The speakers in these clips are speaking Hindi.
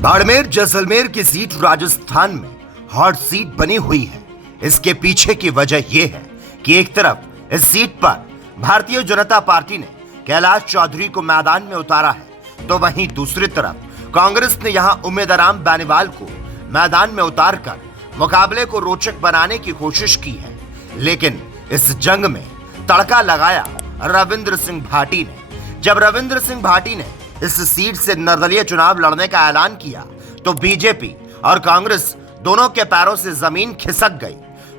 बाड़मेर जैसलमेर की सीट राजस्थान में हॉट सीट बनी हुई है। इसके पीछे की वजह यह है कि एक तरफ इस सीट पर भारतीय जनता पार्टी ने कैलाश चौधरी को मैदान में उतारा है, तो वहीं दूसरी तरफ कांग्रेस ने यहां उम्मीद राम बेनीवाल को मैदान में उतारकर मुकाबले को रोचक बनाने की कोशिश की है। लेकिन इस जंग में तड़का लगाया रविंद्र सिंह भाटी ने। जब रविंद्र सिंह भाटी ने इस सीट से निर्दलीय चुनाव लड़ने का ऐलान किया तो बीजेपी और कांग्रेस दोनों के पैरों से जमीन खिसक गई,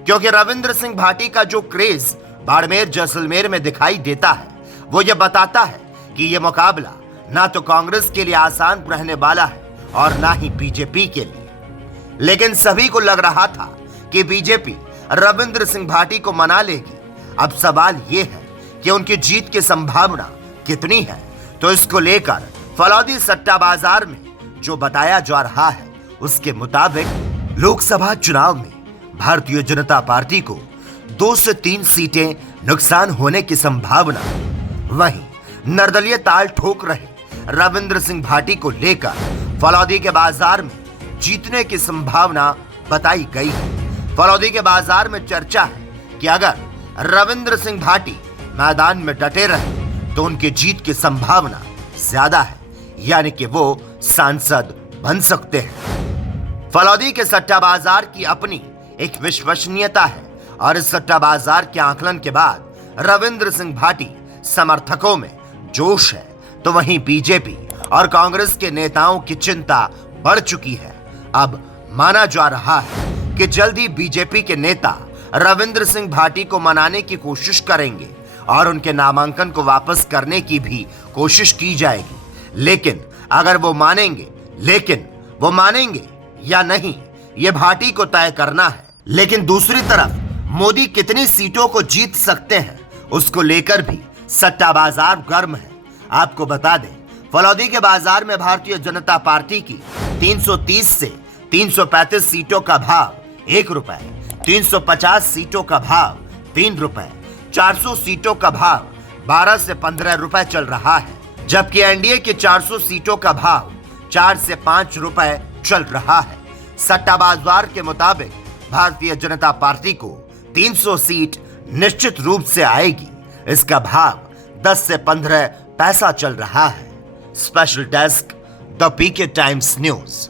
क्योंकि रविंद्र सिंह भाटी का जो क्रेज बाड़मेर जैसलमेर में दिखाई देता है वो ये बताता है कि ये मुकाबला ना तो कांग्रेस के लिए आसान रहने वाला है और ना ही बीजेपी के लिए। लेकिन सभी को लग रहा था कि बीजेपी रविंद्र सिंह भाटी को मना लेगी। अब सवाल ये है कि उनकी जीत की संभावना कितनी है, तो इसको लेकर फलौदी सट्टा बाजार में जो बताया जा रहा है उसके मुताबिक लोकसभा चुनाव में भारतीय जनता पार्टी को 2 से 3 सीटें नुकसान होने की संभावना। वहीं निर्दलीय ताल ठोक रहे रविंद्र सिंह भाटी को लेकर फलौदी के बाजार में जीतने की संभावना बताई गई है। फलौदी के बाजार में चर्चा है कि अगर रविंद्र सिंह भाटी मैदान में डटे रहे तो उनकी जीत की संभावना ज्यादा है, यानी कि वो सांसद बन सकते हैं। फलौदी के सट्टा बाजार की अपनी एक विश्वसनीयता है और इस सट्टा बाजार के आकलन के बाद रविंद्र सिंह भाटी समर्थकों में जोश है, तो वहीं बीजेपी और कांग्रेस के नेताओं की चिंता बढ़ चुकी है। अब माना जा रहा है कि जल्द ही बीजेपी के नेता रविंद्र सिंह भाटी को मनाने की कोशिश करेंगे और उनके नामांकन को वापस करने की भी कोशिश की जाएगी। लेकिन अगर वो मानेंगे या नहीं, ये भाटी को तय करना है। लेकिन दूसरी तरफ मोदी कितनी सीटों को जीत सकते हैं उसको लेकर भी सट्टा बाजार गर्म है। आपको बता दें, फलौदी के बाजार में भारतीय जनता पार्टी की 330 से 335 सीटों का भाव 1 रुपए, 350 सीटों का भाव 3 रुपए, 400 सीटों का भाव 12 से 15 रुपए चल रहा है, जबकि एनडीए की 400 सीटों का भाव 4 से 5 रुपए चल रहा है। सट्टा बाजार के मुताबिक भारतीय जनता पार्टी को 300 सीट निश्चित रूप से आएगी। इसका भाव 10 से 15 पैसा चल रहा है। Special desk, the PK times news.